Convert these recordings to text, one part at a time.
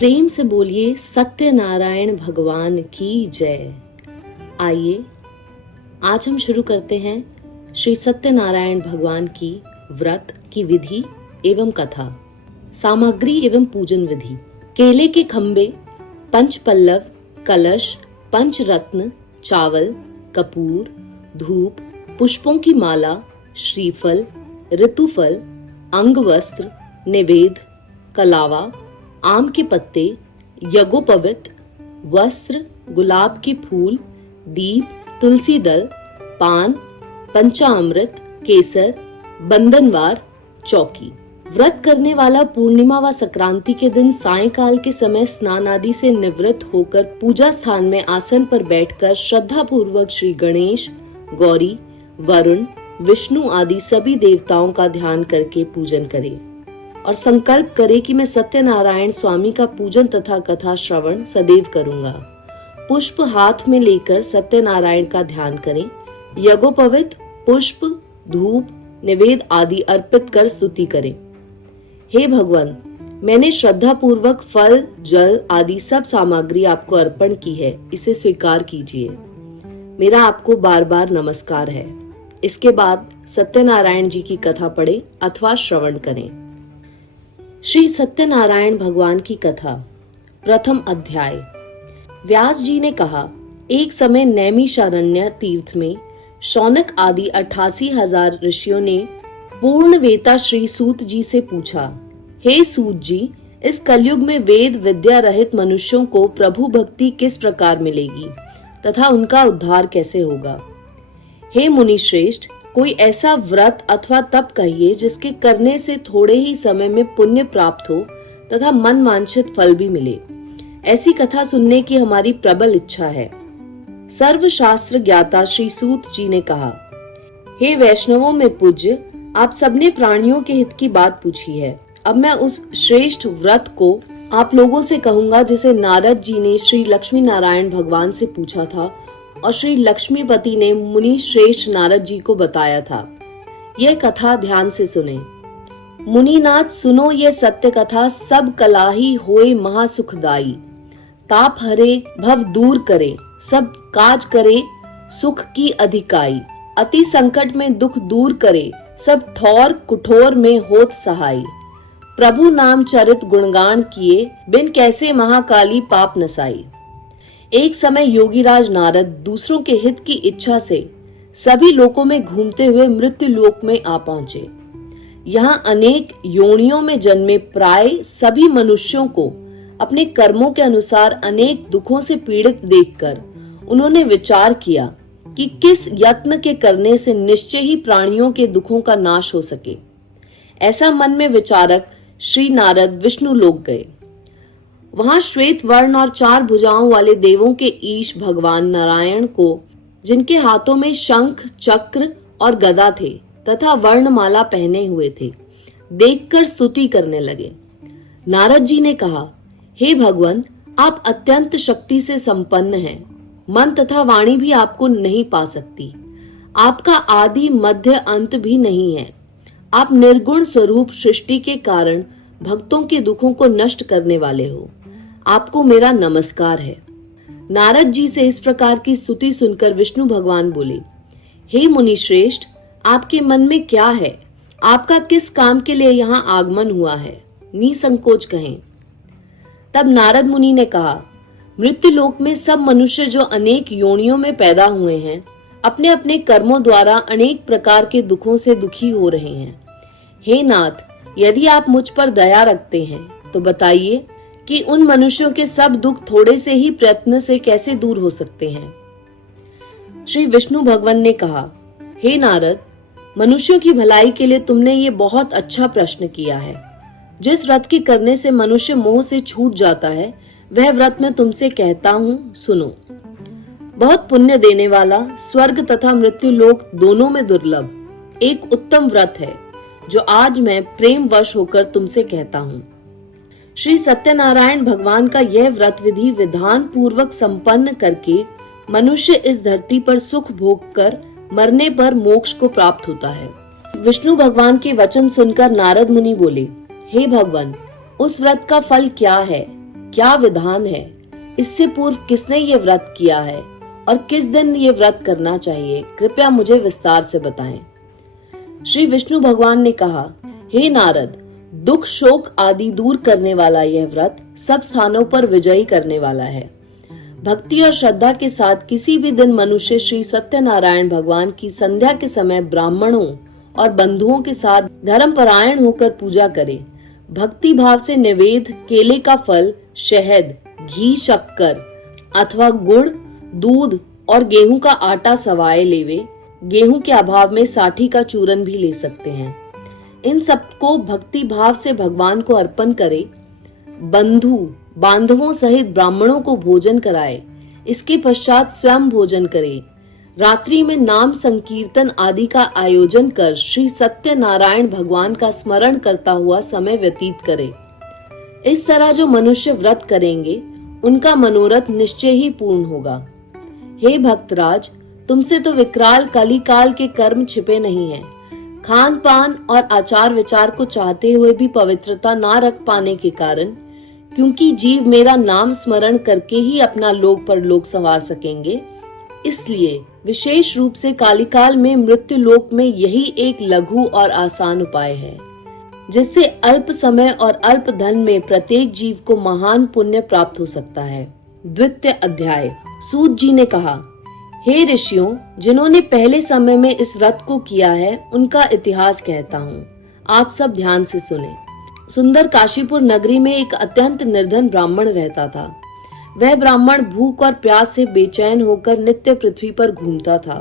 प्रेम से बोलिए सत्यनारायण भगवान की जय। आइए आज हम शुरू करते हैं श्री सत्यनारायण भगवान की व्रत की विधि एवं कथा। सामग्री एवं पूजन विधि। केले के खंबे, पंचपल्लव, कलश, पंचरत्न, चावल, कपूर, धूप, पुष्पों की माला, श्रीफल, ऋतुफल, अंगवस्त्र, निवेद, कलावा, आम के पत्ते, यज्ञोपवीत, वस्त्र, गुलाब के फूल, दीप, तुलसी दल, पान, पंचामृत, केसर, बंधनवार, चौकी। व्रत करने वाला पूर्णिमा व संक्रांति के दिन सायंकाल के समय स्नान आदि से निवृत्त होकर पूजा स्थान में आसन पर बैठकर श्रद्धा पूर्वक श्री गणेश, गौरी, वरुण, विष्णु आदि सभी देवताओं का ध्यान करके पूजन करे और संकल्प करे कि मैं सत्यनारायण स्वामी का पूजन तथा कथा श्रवण सदैव करूंगा। पुष्प हाथ में लेकर सत्यनारायण का ध्यान करें। यज्ञोपवीत, पुष्प, धूप, निवेद आदि अर्पित कर स्तुति करें। हे भगवान, मैंने श्रद्धा पूर्वक फल, जल आदि सब सामग्री आपको अर्पण की है, इसे स्वीकार कीजिए। मेरा आपको बार बार नमस्कार है। इसके बाद सत्यनारायण जी की कथा पढ़ें अथवा श्रवण करें। श्री सत्यनारायण भगवान की कथा। प्रथम अध्याय। व्यास जी ने कहा, एक समय नैमिषारण्य तीर्थ में शौनक आदि 88,000 ऋषियों ने पूर्णवेता श्री सूत जी से पूछा, हे सूत जी, इस कलयुग में वेद विद्या रहित मनुष्यों को प्रभु भक्ति किस प्रकार मिलेगी तथा उनका उद्धार कैसे होगा? हे मुनि श्रेष्ठ, कोई ऐसा व्रत अथवा तप कहिए जिसके करने से थोड़े ही समय में पुण्य प्राप्त हो तथा मन वांछित फल भी मिले। ऐसी कथा सुनने की हमारी प्रबल इच्छा है। सर्वशास्त्र ज्ञाता श्री सूत जी ने कहा, हे वैष्णवों में पूज्य, आप सबने प्राणियों के हित की बात पूछी है। अब मैं उस श्रेष्ठ व्रत को आप लोगों से कहूंगा जिसे नारद जी ने श्री लक्ष्मी नारायण भगवान से पूछा था और श्री लक्ष्मीपति ने मुनि श्रेष्ठ नारद जी को बताया था। यह कथा ध्यान से सुने। मुनिनाथ सुनो ये सत्य कथा, सब कलाही होए महासुखदाई। ताप हरे भव दूर करे, सब काज करे सुख की अधिकाई। अति संकट में दुख दूर करे, सब ठौर कुठोर में होत सहाय। प्रभु नाम चरित गुणगान किए, बिन कैसे महाकाली पाप नसाई। एक समय योगीराज नारद दूसरों के हित की इच्छा से सभी लोकों में घूमते हुए मृत्यु लोक में आ पहुंचे। यहाँ अनेक योनियों में जन्मे प्राय सभी मनुष्यों को अपने कर्मों के अनुसार अनेक दुखों से पीड़ित देखकर उन्होंने विचार किया कि किस यत्न के करने से निश्चय ही प्राणियों के दुखों का नाश हो सके। ऐसा मन में विचारक श्री नारद विष्णु लोक गए। वहां श्वेत वर्ण और 4 भुजाओं वाले देवों के ईश भगवान नारायण को, जिनके हाथों में शंख, चक्र और गदा थे तथा वर्णमाला पहने हुए थे, देखकर स्तुति करने लगे। नारद जी ने कहा, हे भगवान, आप अत्यंत शक्ति से संपन्न हैं। मन तथा वाणी भी आपको नहीं पा सकती। आपका आदि मध्य अंत भी नहीं है। आप निर्गुण स्वरूप सृष्टि के कारण भक्तों के दुखों को नष्ट करने वाले हो। आपको मेरा नमस्कार है। नारद जी से इस प्रकार की स्तुति सुनकर विष्णु भगवान बोले, हे मुनि श्रेष्ठ, आपके मन में क्या है? आपका किस काम के लिए यहाँ आगमन हुआ है? निसंकोच कहें। तब नारद मुनि ने कहा, मृत्यु लोक में सब मनुष्य जो अनेक योनियों में पैदा हुए हैं, अपने अपने कर्मों द्वारा अनेक प्रकार के दुखों से दुखी हो रहे हैं। हे नाथ, यदि आप मुझ पर दया रखते हैं तो बताइए कि उन मनुष्यों के सब दुख थोड़े से ही प्रयत्न से कैसे दूर हो सकते हैं। श्री विष्णु भगवान ने कहा, हे नारद, मनुष्यों की भलाई के लिए तुमने ये बहुत अच्छा प्रश्न किया है। जिस व्रत के करने से मनुष्य मोह से छूट जाता है, वह व्रत मैं तुमसे कहता हूँ, सुनो। बहुत पुण्य देने वाला, स्वर्ग तथा मृत्यु लोक दोनों में दुर्लभ एक उत्तम व्रत है, जो आज मैं प्रेम वश होकर तुमसे कहता हूँ। श्री सत्यनारायण भगवान का यह व्रत विधि विधान पूर्वक संपन्न करके मनुष्य इस धरती पर सुख भोग कर मरने पर मोक्ष को प्राप्त होता है। विष्णु भगवान के वचन सुनकर नारद मुनि बोले, हे भगवान, उस व्रत का फल क्या है? क्या विधान है, इससे पूर्व किसने ये व्रत किया है और किस दिन ये व्रत करना चाहिए, कृपया मुझे विस्तार से बताएं। श्री विष्णु भगवान ने कहा, हे नारद, दुख शोक आदि दूर करने वाला यह व्रत सब स्थानों पर विजयी करने वाला है। भक्ति और श्रद्धा के साथ किसी भी दिन मनुष्य श्री सत्यनारायण भगवान की संध्या के समय ब्राह्मणों और बंधुओं के साथ धर्मपरायण होकर पूजा करे, भक्ति भाव से निवेद, केले का फल, शहद, घी, शक्कर अथवा गुड़, दूध और गेहूं का आटा सवाए लेवे, गेहूं के अभाव में साठी का चूरन भी ले सकते हैं। इन सबको भक्ति भाव से भगवान को अर्पण करे, बंधु बांधवों सहित ब्राह्मणों को भोजन कराए, इसके पश्चात स्वयं भोजन करे, रात्रि में नाम संकीर्तन आदि का आयोजन कर श्री सत्यनारायण भगवान का स्मरण करता हुआ समय व्यतीत करे। इस तरह जो मनुष्य व्रत करेंगे उनका मनोरथ निश्चय ही पूर्ण होगा। हे भक्तराज, तुमसे तो विकराल कलिकाल के कर्म छिपे नहीं हैं। खान पान और आचार विचार को चाहते हुए भी पवित्रता ना रख पाने के कारण, क्योंकि जीव मेरा नाम स्मरण करके ही अपना लोक परलोक संवार सकेंगे, इसलिए विशेष रूप से कालिकाल में मृत्यु लोक में यही एक लघु और आसान उपाय है, जिससे अल्प समय और अल्प धन में प्रत्येक जीव को महान पुण्य प्राप्त हो सकता है। द्वितीय अध्याय। सूत जी ने कहा, हे ऋषियों, जिन्होंने पहले समय में इस व्रत को किया है उनका इतिहास कहता हूँ, आप सब ध्यान से सुने। सुंदर काशीपुर नगरी में एक अत्यंत निर्धन ब्राह्मण रहता था। वह ब्राह्मण भूख और प्यास से बेचैन होकर नित्य पृथ्वी पर घूमता था।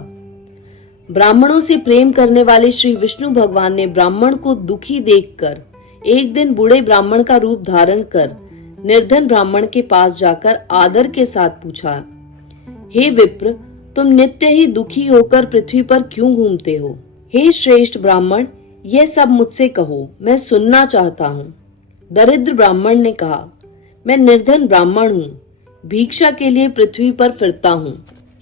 ब्राह्मणों से प्रेम करने वाले श्री विष्णु भगवान ने ब्राह्मण को दुखी देखकर एक दिन बूढ़े ब्राह्मण का रूप धारण कर निर्धन ब्राह्मण के पास जाकर आदर के साथ पूछा, हे विप्र, तुम नित्य ही दुखी होकर पृथ्वी पर क्यों घूमते हो? हे श्रेष्ठ ब्राह्मण, यह सब मुझसे कहो, मैं सुनना चाहता हूँ। दरिद्र ब्राह्मण ने कहा, मैं निर्धन ब्राह्मण हूँ, भिक्षा के लिए पृथ्वी पर फिरता हूँ।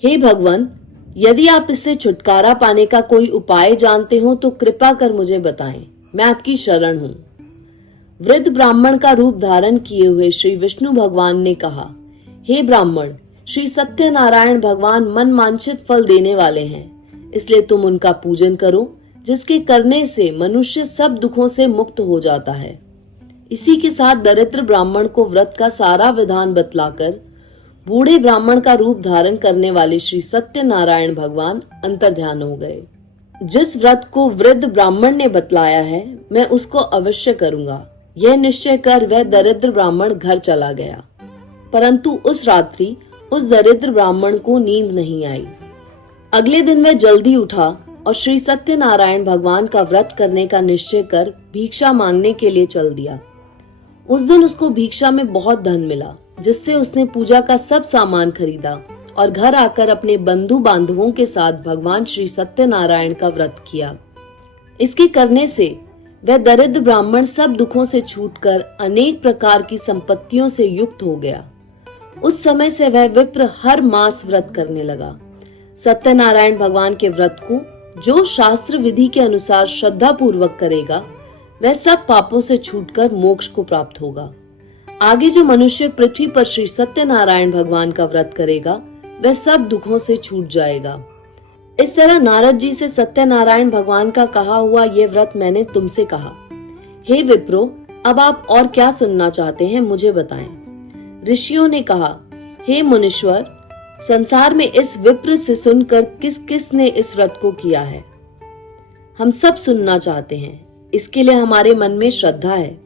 हे भगवान, यदि आप इससे छुटकारा पाने का कोई उपाय जानते हो तो कृपा कर मुझे बताएं, मैं आपकी शरण हूँ। वृद्ध ब्राह्मण का रूप धारण किए हुए श्री विष्णु भगवान ने कहा, हे ब्राह्मण, श्री सत्यनारायण भगवान मन वांछित फल देने वाले हैं, इसलिए तुम उनका पूजन करो, जिसके करने से मनुष्य सब दुखों से मुक्त हो जाता है। इसी के साथ दरिद्र ब्राह्मण को व्रत का सारा विधान बतलाकर बूढ़े ब्राह्मण का रूप धारण करने वाले श्री सत्यनारायण भगवान अंतर्ध्यान हो गए। जिस व्रत को वृद्ध ब्राह्मण ने बतलाया है, मैं उसको अवश्य करूंगा, यह निश्चय कर वह दरिद्र ब्राह्मण घर चला गया। परंतु उस रात्रि उस दरिद्र ब्राह्मण को नींद नहीं आई। अगले दिन वह जल्दी उठा और श्री सत्यनारायण भगवान का व्रत करने का निश्चय कर भिक्षा मांगने के लिए चल दिया। उस दिन उसको भिक्षा में बहुत धन मिला, जिससे उसने पूजा का सब सामान खरीदा और घर आकर अपने बंधु बांधवों के साथ भगवान श्री सत्यनारायण का व्रत किया। इसके करने से वह दरिद्र ब्राह्मण सब दुखों से छूटकर अनेक प्रकार की संपत्तियों से युक्त हो गया। उस समय से वह विप्र हर मास व्रत करने लगा। सत्यनारायण भगवान के व्रत को जो शास्त्र विधि के अनुसार श्रद्धा पूर्वक करेगा, वह सब पापों से छूटकर मोक्ष को प्राप्त होगा। आगे जो मनुष्य पृथ्वी पर श्री सत्यनारायण भगवान का व्रत करेगा, वह सब दुखों से छूट जाएगा। इस तरह नारद जी से सत्यनारायण भगवान का कहा हुआ यह व्रत मैंने तुमसे कहा। हे विप्रो, अब आप और क्या सुनना चाहते हैं, मुझे बताएं। ऋषियों ने कहा, हे मुनीश्वर, संसार में इस विप्र से सुनकर किस किस ने इस व्रत को किया है, हम सब सुनना चाहते हैं, इसके लिए हमारे मन में श्रद्धा है।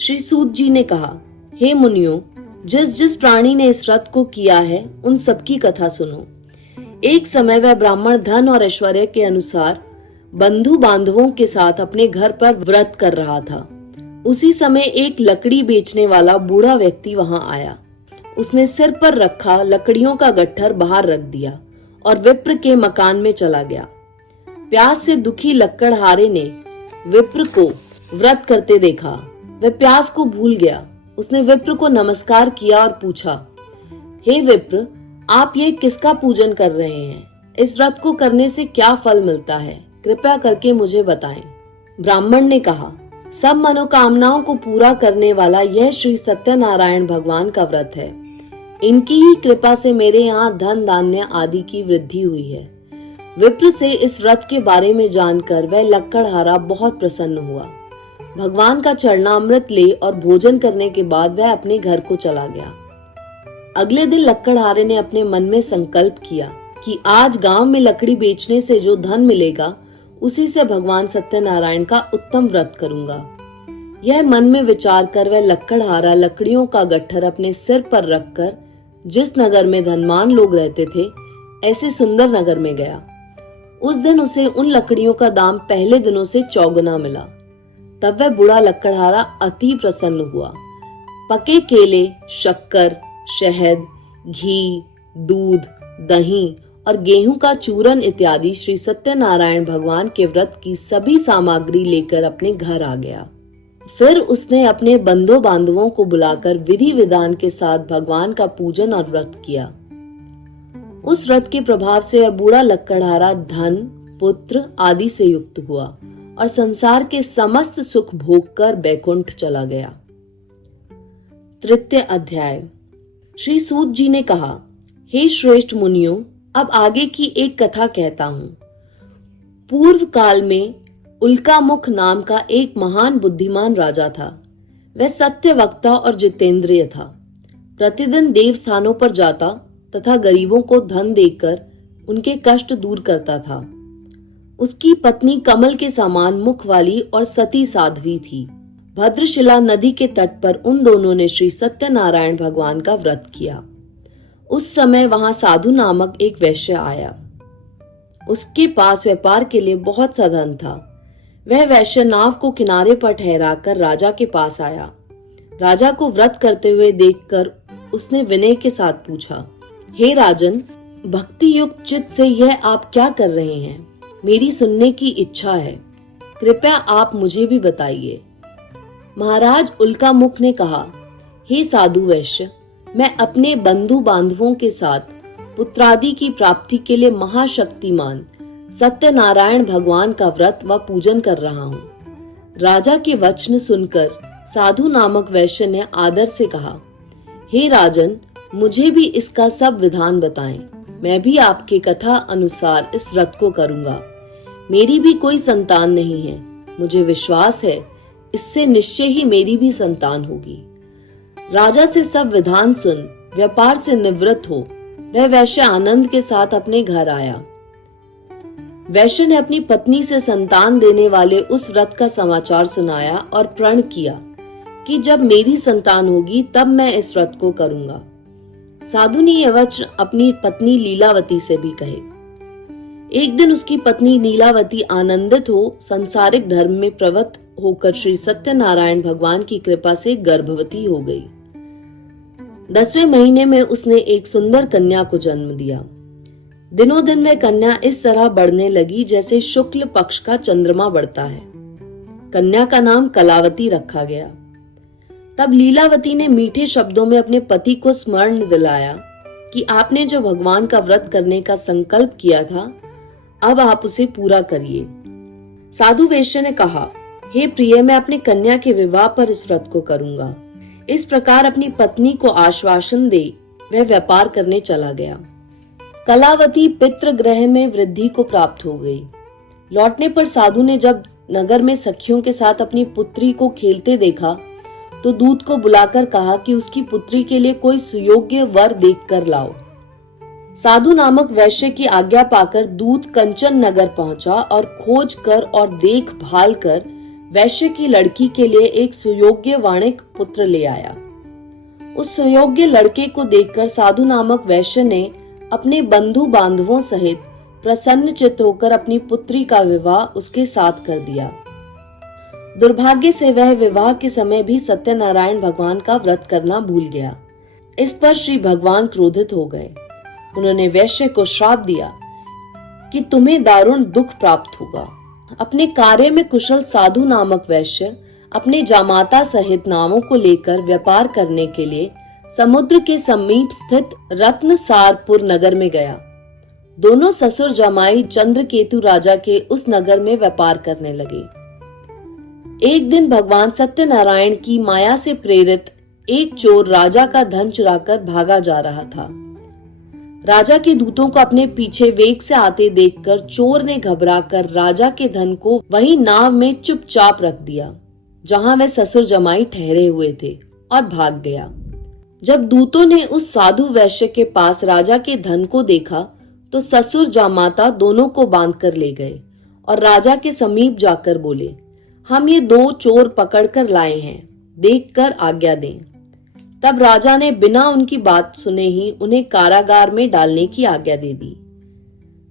श्री सूत जी ने कहा, हे मुनियों, जिस जिस प्राणी ने इस व्रत को किया है उन सबकी कथा सुनो। एक समय वह ब्राह्मण धन और ऐश्वर्य के अनुसार बंधु बांधवों के साथ अपने घर पर व्रत कर रहा था। उसी समय एक लकड़ी बेचने वाला बूढ़ा व्यक्ति वहां आया। उसने सिर पर रखा लकड़ियों का गट्ठर बाहर रख दिया और विप्र के मकान में चला गया। प्यास से दुखी लक्कड़हारे ने विप्र को व्रत करते देखा। वह प्यास को भूल गया। उसने विप्र को नमस्कार किया और पूछा, हे विप्र, आप ये किसका पूजन कर रहे हैं? इस व्रत को करने से क्या फल मिलता है? कृपया करके मुझे बताएं। ब्राह्मण ने कहा, सब मनोकामनाओं को पूरा करने वाला यह श्री सत्यनारायण भगवान का व्रत है। इनकी ही कृपा से मेरे यहाँ धन धान्य आदि की वृद्धि हुई है। विप्र से इस व्रत के बारे में जानकर वह लक्कड़हारा बहुत प्रसन्न हुआ। भगवान का चरणामृत ले और भोजन करने के बाद वह अपने घर को चला गया। अगले दिन लक्कड़हारे ने अपने मन में संकल्प किया कि आज गांव में लकड़ी बेचने से जो धन मिलेगा उसी से भगवान सत्यनारायण का उत्तम व्रत करूंगा। यह मन में विचार कर वह लक्कड़हारा लकड़ियों का गट्ठर अपने सिर पर रखकर जिस नगर में धनवान लोग रहते थे ऐसे सुंदर नगर में गया। उस दिन उसे उन लकड़ियों का दाम पहले दिनों से चौगुना मिला। तब वह बूढ़ा लक्कड़हारा अति प्रसन्न हुआ। पके केले, शक्कर, शहद, घी, दूध, दही और गेहूं का चूरन इत्यादि श्री सत्यनारायण भगवान के व्रत की सभी सामग्री लेकर अपने घर आ गया। फिर उसने अपने बंधु बांधवों को बुलाकर विधि विधान के साथ भगवान का पूजन और व्रत किया। उस व्रत के प्रभाव से वह बूढ़ा लक्कड़हारा धन, पुत्र आदि से युक्त हुआ और संसार के समस्त सुख भोग कर बैकुंठ चला गया। तृतीय अध्याय। श्री सूत जी ने कहा, हे श्रेष्ठ मुनियों, अब आगे की एक कथा कहता हूं। पूर्व काल में उल्कामुख नाम का एक महान बुद्धिमान राजा था। वह सत्य वक्ता और जितेंद्रिय था। प्रतिदिन देव स्थानों पर जाता तथा गरीबों को धन देकर उनके कष्ट दूर करता था। उसकी पत्नी कमल के समान मुख वाली और सती साध्वी थी। भद्रशिला नदी के तट पर उन दोनों ने श्री सत्यनारायण भगवान का व्रत किया। उस समय वहां साधु नामक एक वैश्य आया। उसके पास व्यापार के लिए बहुत सा धन था। वह वैश्य नाव को किनारे पर ठहराकर राजा के पास आया। राजा को व्रत करते हुए देखकर उसने विनय के साथ पूछा, हे राजन, भक्ति युक्त चित्त से यह आप क्या कर रहे हैं? मेरी सुनने की इच्छा है, कृपया आप मुझे भी बताइए। महाराज उल्कामुख ने कहा, हे साधु वैश्य, मैं अपने बंधु बांधवों के साथ पुत्रादि की प्राप्ति के लिए महाशक्तिमान सत्यनारायण भगवान का व्रत व पूजन कर रहा हूँ। राजा के वचन सुनकर साधु नामक वैश्य ने आदर से कहा, हे राजन, मुझे भी इसका सब विधान बताएं। मैं भी आपके कथा अनुसार इस व्रत को करूंगा। मेरी भी कोई संतान नहीं है। मुझे विश्वास है इससे निश्चय ही मेरी भी संतान होगी। राजा से सब विधान सुन व्यापार से निवृत्त हो वह वैश्य आनंद के साथ अपने घर आया। वैश्य ने अपनी पत्नी से संतान देने वाले उस व्रत का समाचार सुनाया और प्रण किया कि जब मेरी संतान होगी तब मैं इस व्रत को करूंगा। साधु ने यह वचन अपनी पत्नी लीलावती से भी कहे। एक दिन उसकी पत्नी नीलावती आनंदित हो सांसारिक धर्म में प्रवृत्त होकर श्री सत्यनारायण भगवान की कृपा से गर्भवती हो गई। 10वें महीने में उसने एक सुंदर कन्या को जन्म दिया। दिनों दिन वह कन्या इस तरह बढ़ने लगी जैसे शुक्ल पक्ष का चंद्रमा बढ़ता है। कन्या का नाम कलावती रखा गया। तब लीलावती ने मीठे शब्दों में अपने पति को स्मरण दिलाया कि आपने जो भगवान का व्रत करने का संकल्प किया था, अब आप उसे पूरा करिए। साधु वैश्य ने कहा, हे प्रिय, मैं अपने कन्या के विवाह पर इस व्रत को करूंगा। इस प्रकार अपनी पत्नी को आश्वासन दे वह व्यापार करने चला गया। कलावती पितृगृह में वृद्धि को प्राप्त हो गई। लौटने पर साधु ने जब नगर में सखियों के साथ अपनी पुत्री को खेलते देखा तो दूत को बुलाकर कहा कि उसकी पुत्री के लिए कोई सुयोग्य वर देखकर लाओ। साधु नामक वैश्य की आज्ञा पाकर दूत कंचन नगर पहुंचा और खोज कर और देखभाल कर वैश्य की लड़की के लिए एक सुयोग्य वाणिक पुत्र ले आया। उस सुयोग्य लड़के को देखकर साधु नामक वैश्य ने अपने बंधु बांधवों सहित प्रसन्न चित्त होकर अपनी पुत्री का विवाह उसके साथ कर दिया। दुर्भाग्य से वह विवाह के समय भी सत्यनारायण भगवान का व्रत करना भूल गया। इस पर श्री भगवान क्रोधित हो गए। उन्होंने वैश्य को श्राप दिया कि तुम्हें दारुण दुख प्राप्त होगा। अपने कार्य में कुशल साधु नामक वैश्य अपने जामाता सहित नावों को लेकर व्यापार करने के लिए समुद्र के समीप स्थित रत्नसारपुर नगर में गया। दोनों ससुर जमाई चंद्रकेतु राजा के उस नगर में व्यापार करने लगे। एक दिन भगवान सत्यनारायण की माया से प्रेरित एक चोर राजा का धन चुराकर भागा जा रहा था। राजा के दूतों को अपने पीछे वेग से आते देखकर चोर ने घबराकर राजा के धन को वही नाव में चुपचाप रख दिया जहां वह ससुर जमाई ठहरे हुए थे और भाग गया। जब दूतों ने उस साधु वैश्य के पास राजा के धन को देखा तो ससुर जामाता दोनों को बांध कर ले गए और राजा के समीप जाकर बोले, हम ये 2 चोर पकड़कर लाए हैं, देखकर आज्ञा दें। तब राजा ने बिना उनकी बात सुने ही उन्हें कारागार में डालने की आज्ञा दे दी।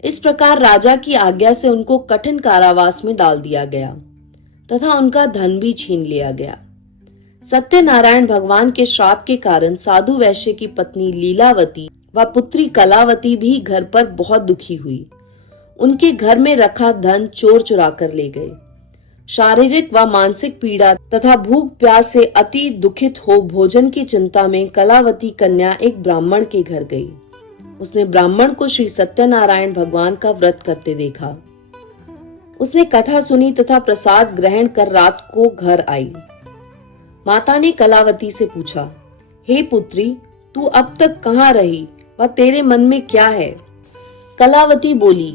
इस प्रकार राजा की आज्ञा से उनको कठिन कारावास में डाल दिया गया तथा उनका धन भी छीन लिया गया। सत्यनारायण भगवान के श्राप के कारण साधु वैश्य की पत्नी लीलावती व पुत्री कलावती भी घर पर बहुत दुखी हुई। उनके घर में रखा धन चोर चुरा कर ले गए। शारीरिक व मानसिक पीड़ा तथा भूख प्यास से अति दुखित हो भोजन की चिंता में कलावती कन्या एक ब्राह्मण के घर गई। उसने ब्राह्मण को श्री सत्यनारायण भगवान का व्रत करते देखा। उसने कथा सुनी तथा प्रसाद ग्रहण कर रात को घर आई। माता ने कलावती से पूछा, हे पुत्री, तू अब तक कहाँ रही व तेरे मन में क्या है? कलावती बोली,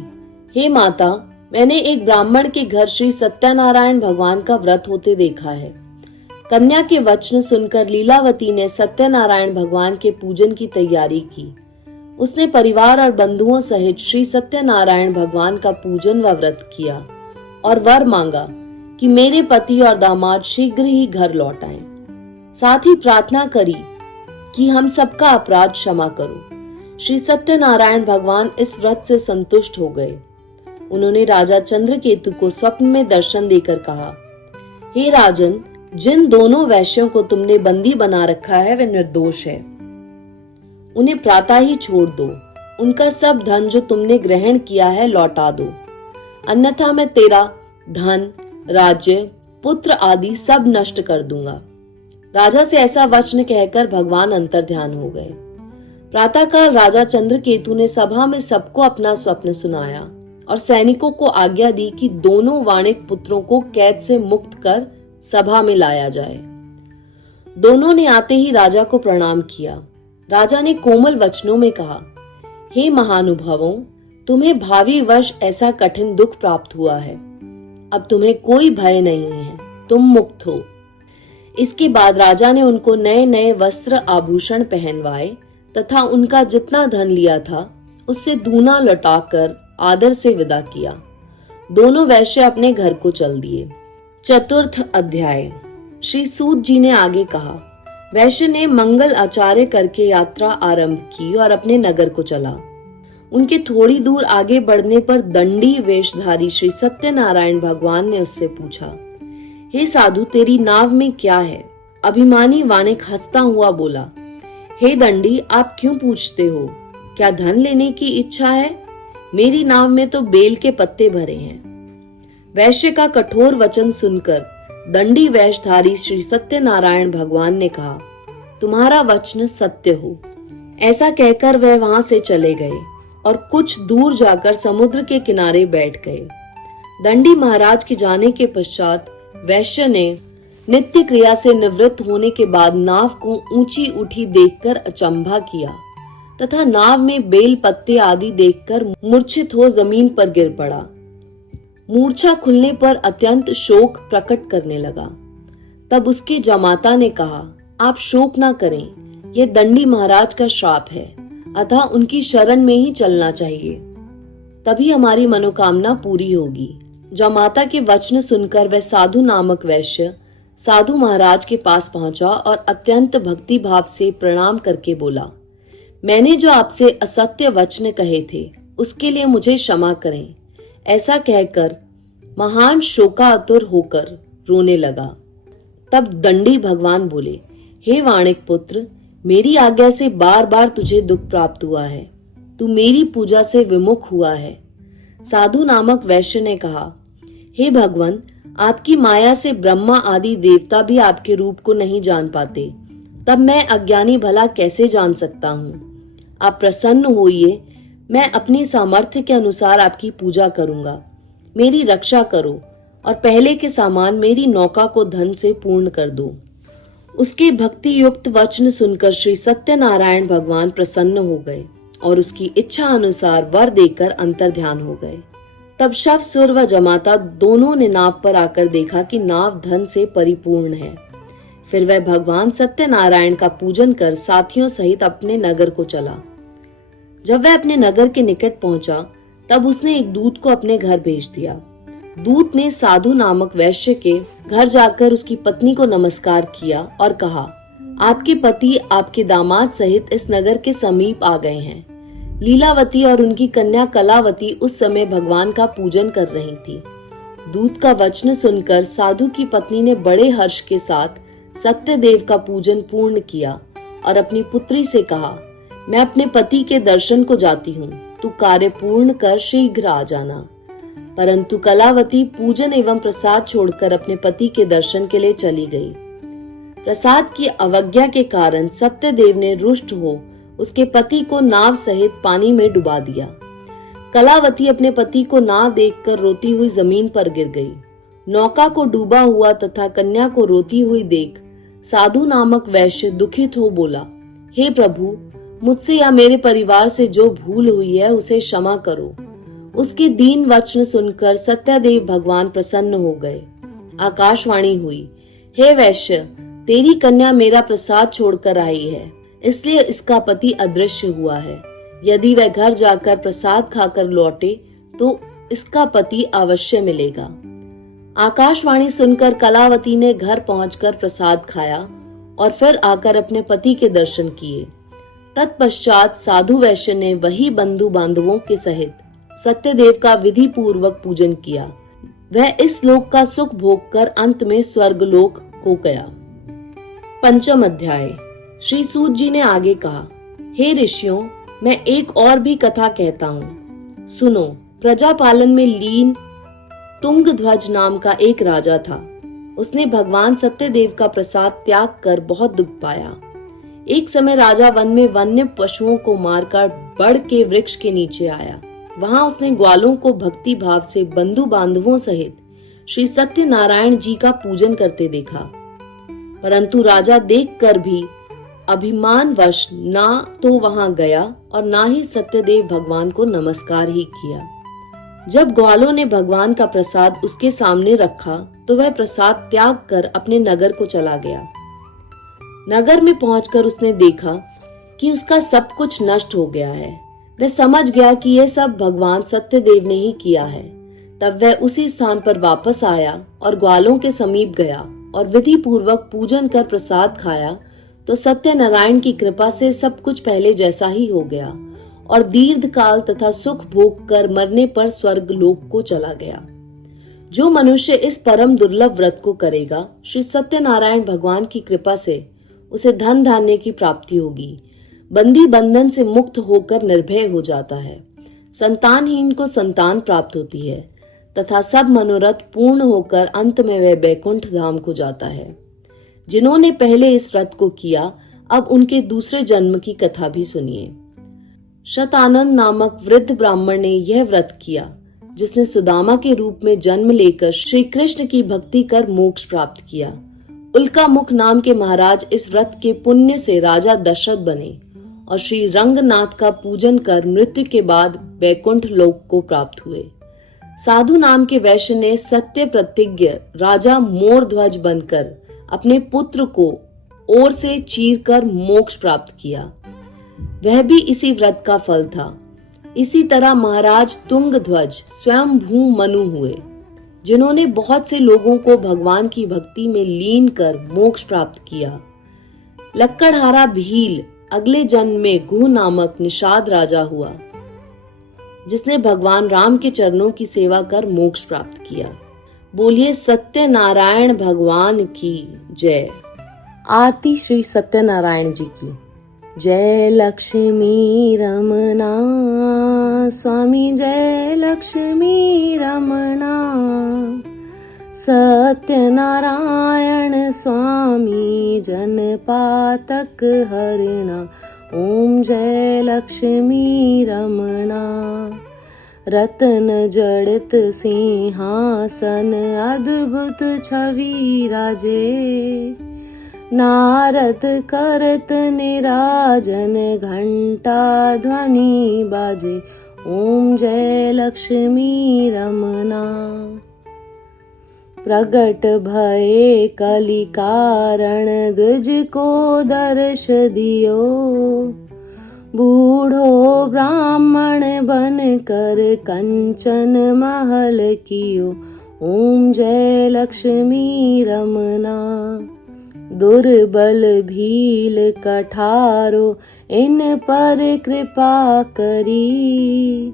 हे माता, मैंने एक ब्राह्मण के घर श्री सत्यनारायण भगवान का व्रत होते देखा है। कन्या के वचन सुनकर लीलावती ने सत्यनारायण भगवान के पूजन की तैयारी की। उसने परिवार और बंधुओं सहित श्री सत्यनारायण भगवान का पूजन व व्रत किया और वर मांगा कि मेरे पति और दामाद शीघ्र ही घर लौट आएं। साथ ही प्रार्थना करी कि हम सबका अपराध क्षमा करो। श्री सत्यनारायण भगवान इस व्रत से संतुष्ट हो गए। उन्होंने राजा चंद्रकेतु को स्वप्न में दर्शन देकर कहा, हे राजन, जिन दोनों वैश्यों को तुमने बंदी बना रखा है वे निर्दोष है। उन्हें प्रातः ही छोड़ दो। उनका सब धन जो तुमने ग्रहण किया है लौटा दो, अन्यथा मैं तेरा धन, राज्य, पुत्र आदि सब नष्ट कर दूंगा। राजा से ऐसा वचन कहकर भगवान अंतर्ध्यान हो गए। प्रातःकाल राजा चंद्रकेतु ने सभा में सबको अपना स्वप्न सुनाया और सैनिकों को आज्ञा दी कि दोनों वाणिक पुत्रों को कैद से मुक्त कर सभा में लाया जाए। दोनों ने आते ही राजा को प्रणाम किया। राजा ने कोमल वचनों में कहा, हे महानुभावों, तुम्हें भावी वर्ष ऐसा कठिन दुख प्राप्त हुआ है। अब तुम्हें कोई भय नहीं है, तुम मुक्त हो। इसके बाद राजा ने उनको नए नए वस्त्र आभूषण पहनवाए तथा उनका जितना धन लिया था उससे दूना लौटाकर आदर से विदा किया। दोनों वैश्य अपने घर को चल दिए। चतुर्थ अध्याय। श्री सूत जी ने आगे कहा, वैश्य ने मंगल आचार्य करके यात्रा आरंभ की और अपने नगर को चला। उनके थोड़ी दूर आगे बढ़ने पर दंडी वेशधारी श्री सत्यनारायण भगवान ने उससे पूछा, हे साधु, तेरी नाव में क्या है? अभिमानी वाणिक हंसता हुआ बोला, हे दंडी, आप क्यों पूछते हो? क्या धन लेने की इच्छा है? मेरी नाव में तो बेल के पत्ते भरे हैं। वैश्य का कठोर वचन सुनकर दंडी वेशधारी श्री सत्यनारायण भगवान ने कहा, तुम्हारा वचन सत्य हो। ऐसा कहकर वह वहां से चले गए और कुछ दूर जाकर समुद्र के किनारे बैठ गए। दंडी महाराज के जाने के पश्चात वैश्य ने नित्य क्रिया से निवृत्त होने के बाद नाव को ऊंची उठी देखकर अचंभा किया तथा नाव में बेल पत्ते आदि देखकर मूर्छित हो जमीन पर गिर पड़ा। मूर्छा खुलने पर अत्यंत शोक प्रकट करने लगा। तब उसके जमाता ने कहा, आप शोक ना करें, यह दंडी महाराज का श्राप है, अतः उनकी शरण में ही चलना चाहिए, तभी हमारी मनोकामना पूरी होगी। जमाता के वचन सुनकर वह साधु नामक वैश्य साधु महाराज के पास पहुंचा और अत्यंत भक्ति भाव से प्रणाम करके बोला, मैंने जो आपसे असत्य वचन कहे थे उसके लिए मुझे क्षमा करें। ऐसा कहकर महान शोकातुर होकर रोने लगा। तब दंडी भगवान बोले, हे वाणिक पुत्र, मेरी आज्ञा से बार बार तुझे दुख प्राप्त हुआ है, तू मेरी पूजा से विमुख हुआ है। साधु नामक वैश्य ने कहा, हे भगवान, आपकी माया से ब्रह्मा आदि देवता भी आपके रूप को नहीं जान पाते, तब मैं अज्ञानी भला कैसे जान सकता हूँ? आप प्रसन्न होइए, मैं अपनी सामर्थ्य के अनुसार आपकी पूजा करूंगा। मेरी रक्षा करो और पहले के समान मेरी नौका को धन से पूर्ण कर दो। उसके भक्ति युक्त वचन सुनकर श्री सत्यनारायण भगवान प्रसन्न हो गए और उसकी इच्छा अनुसार वर देकर अंतर्ध्यान हो गए। तब शव सुर व जमाता दोनों ने नाव पर आकर देखा कि नाव धन से परिपूर्ण है। फिर वह भगवान सत्यनारायण का पूजन कर साथियों सहित अपने नगर को चला। जब वह अपने नगर के निकट पहुंचा तब उसने एक दूत को अपने घर भेज दिया। दूत ने साधु नामक वैश्य के घर जाकर उसकी पत्नी को नमस्कार किया और कहा, आपके पति आपके दामाद सहित इस नगर के समीप आ गए हैं। लीलावती और उनकी कन्या कलावती उस समय भगवान का पूजन कर रही थी। दूत का वचन सुनकर साधु की पत्नी ने बड़े हर्ष के साथ सत्यदेव का पूजन पूर्ण किया और अपनी पुत्री से कहा, मैं अपने पति के दर्शन को जाती हूँ, तू कार्य पूर्ण कर शीघ्र आ जाना। परंतु कलावती पूजन एवं प्रसाद छोड़कर अपने पति के दर्शन के लिए चली गई। प्रसाद की अवज्ञा के कारण सत्यदेव ने रुष्ट हो उसके पति को नाव सहित पानी में डुबा दिया। कलावती अपने पति को ना देखकर रोती हुई जमीन पर गिर गई। नौका को डूबा हुआ तथा कन्या को रोती हुई देख साधु नामक वैश्य दुखित हो बोला, हे प्रभु, मुझसे या मेरे परिवार से जो भूल हुई है उसे क्षमा करो। उसके दीन वचन सुनकर सत्यदेव भगवान प्रसन्न हो गए। आकाशवाणी हुई, हे वैश्य, तेरी कन्या मेरा प्रसाद छोड़कर आई है, इसलिए इसका पति अदृश्य हुआ है। यदि वह घर जाकर प्रसाद खाकर लौटे तो इसका पति अवश्य मिलेगा। आकाशवाणी सुनकर कलावती ने घर पहुंचकर प्रसाद खाया और फिर आकर अपने पति के दर्शन किए। तत्पश्चात साधु वैश्य ने वही बंधु बांधवों के सहित सत्यदेव का विधि पूर्वक पूजन किया। वह इस लोक का सुख भोग कर अंत में स्वर्गलोक को गया। पंचम अध्याय। श्री सूत जी ने आगे कहा, हे ऋषियों, मैं एक और भी कथा कहता हूँ, सुनो। प्रजा पालन में लीन तुंगध्वज नाम का एक राजा था। उसने भगवान सत्यदेव का प्रसाद त्याग कर बहुत दुख पाया। एक समय राजा वन में वन्य पशुओं को मारकर बड़ के वृक्ष के नीचे आया। वहां उसने ग्वालों को भक्ति भाव से बंधु बांधवों सहित श्री सत्यनारायण जी का पूजन करते देखा। परंतु राजा देखकर भी अभिमानवश ना तो वहां गया और ना ही सत्यदेव भगवान को नमस्कार ही किया। जब ग्वालों ने भगवान का प्रसाद उसके सामने रखा तो वह प्रसाद त्याग कर अपने नगर को चला गया। नगर में पहुंचकर उसने देखा कि उसका सब कुछ नष्ट हो गया है। वह समझ गया कि यह सब भगवान सत्यदेव ने ही किया है। तब वह उसी स्थान पर वापस आया और ग्वालों के समीप गया और विधि पूर्वक पूजन कर प्रसाद खाया तो सत्यनारायण की कृपा से सब कुछ पहले जैसा ही हो गया और दीर्घ काल तथा सुख भोग कर मरने पर स्वर्ग लोक को चला गया। जो मनुष्य इस परम दुर्लभ व्रत को करेगा, श्री सत्यनारायण भगवान की कृपा से उसे धन धान्य की प्राप्ति होगी। बंदी बंधन से मुक्त होकर निर्भय हो जाता है। संतानहीन को संतान प्राप्त होती है तथा सब मनोरथ पूर्ण होकर अंत में वह बैकुंठ धाम को जाता है। जिन्होंने पहले इस व्रत को किया, अब उनके दूसरे जन्म की कथा भी सुनिए। शतानंद नामक वृद्ध ब्राह्मण ने यह व्रत किया, जिसने सुदामा के रूप में जन्म लेकर श्री कृष्ण की भक्ति कर मोक्ष प्राप्त किया। उल्कामुख नाम के महाराज इस व्रत के पुण्य से राजा दशरथ बने और श्री रंगनाथ का पूजन कर मृत्यु के बाद बैकुंठ लोक को प्राप्त हुए। साधु नाम के वैश्य ने सत्य प्रतिज्ञ राजा मोरध्वज बनकर अपने पुत्र को ओर से चीरकर मोक्ष प्राप्त किया। वह भी इसी व्रत का फल था। इसी तरह महाराज तुंगध्वज स्वयं भू मनु हुए, जिन्होंने बहुत से लोगों को भगवान की भक्ति में लीन कर मोक्ष प्राप्त किया। लक्कड़हारा भील अगले जन्म में गुह नामक निषाद राजा हुआ, जिसने भगवान राम के चरणों की सेवा कर मोक्ष प्राप्त किया। बोलिए सत्यनारायण भगवान की जय। आरती श्री सत्यनारायण जी की। जय लक्ष्मी रमना स्वामी, जय लक्ष्मी रमना। सत्यनारायण स्वामी जनपातक हरिणा। ओम जय लक्ष्मी रमना। रत्न जड़ित सिंहासन अद्भुत छवि राजे, नारद करत निराजन घंटा ध्वनि बाजे, ओम जय लक्ष्मी रमना। प्रगट भये कलि कारण द्विज को दर्श दियो, बूढ़ो ब्राह्मण बन कर कंचन महल कियो, ओम जय लक्ष्मी रमना। दुर्बल भील कठारो इन पर कृपा करी,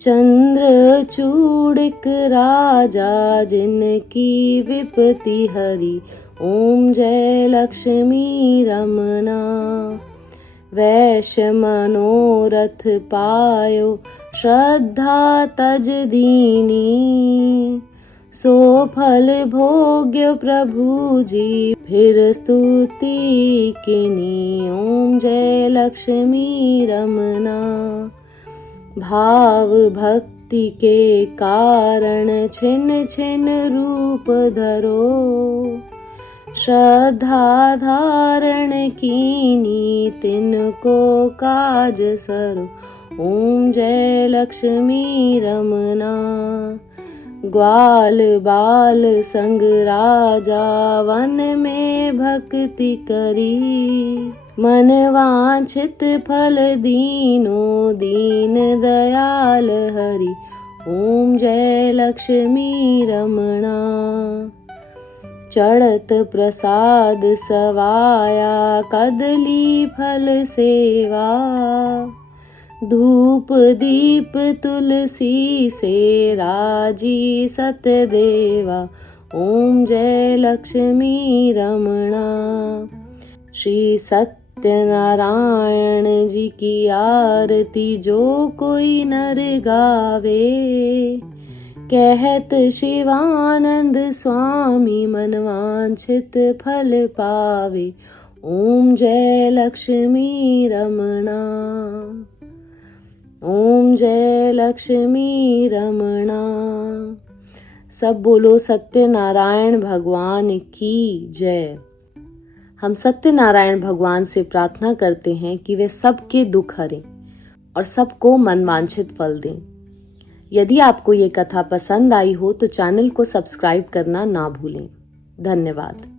चंद्रचूड़िक राजा जिनकी विपत्ति हरी, ओम जय लक्ष्मी रमना। वैश्य मनोरथ पायो श्रद्धा तज दीनी, सो फल भोग्य प्रभु जी फिर स्तुति किनी, ओम जय लक्ष्मी रमना। भाव भक्ति के कारण छिन छिन रूप धरो, श्रद्धा धारण कीनी तिनको काज सरो, ओम जय लक्ष्मी रमना। ग्वाल बाल संग राजा वन में भक्ति करी, मन वांछित फल दीनो दीन दयाल हरि, ओम जय लक्ष्मी रमना। चढ़त प्रसाद सवाया कदली फल सेवा, धूप दीप तुलसी से राजी सतदेवा, ओम जय लक्ष्मी रमना। श्री सत्यनारायण जी की आरती जो कोई नर गावे, कहत शिवानंद स्वामी मनवांछित फल पावे, ओम जय लक्ष्मी रमना। ओम जय लक्ष्मी रमना। सब बोलो सत्यनारायण भगवान की जय। हम सत्यनारायण भगवान से प्रार्थना करते हैं कि वे सबके दुख हरें और सबको मनवांछित फल दें। यदि आपको ये कथा पसंद आई हो तो चैनल को सब्सक्राइब करना ना भूलें। धन्यवाद।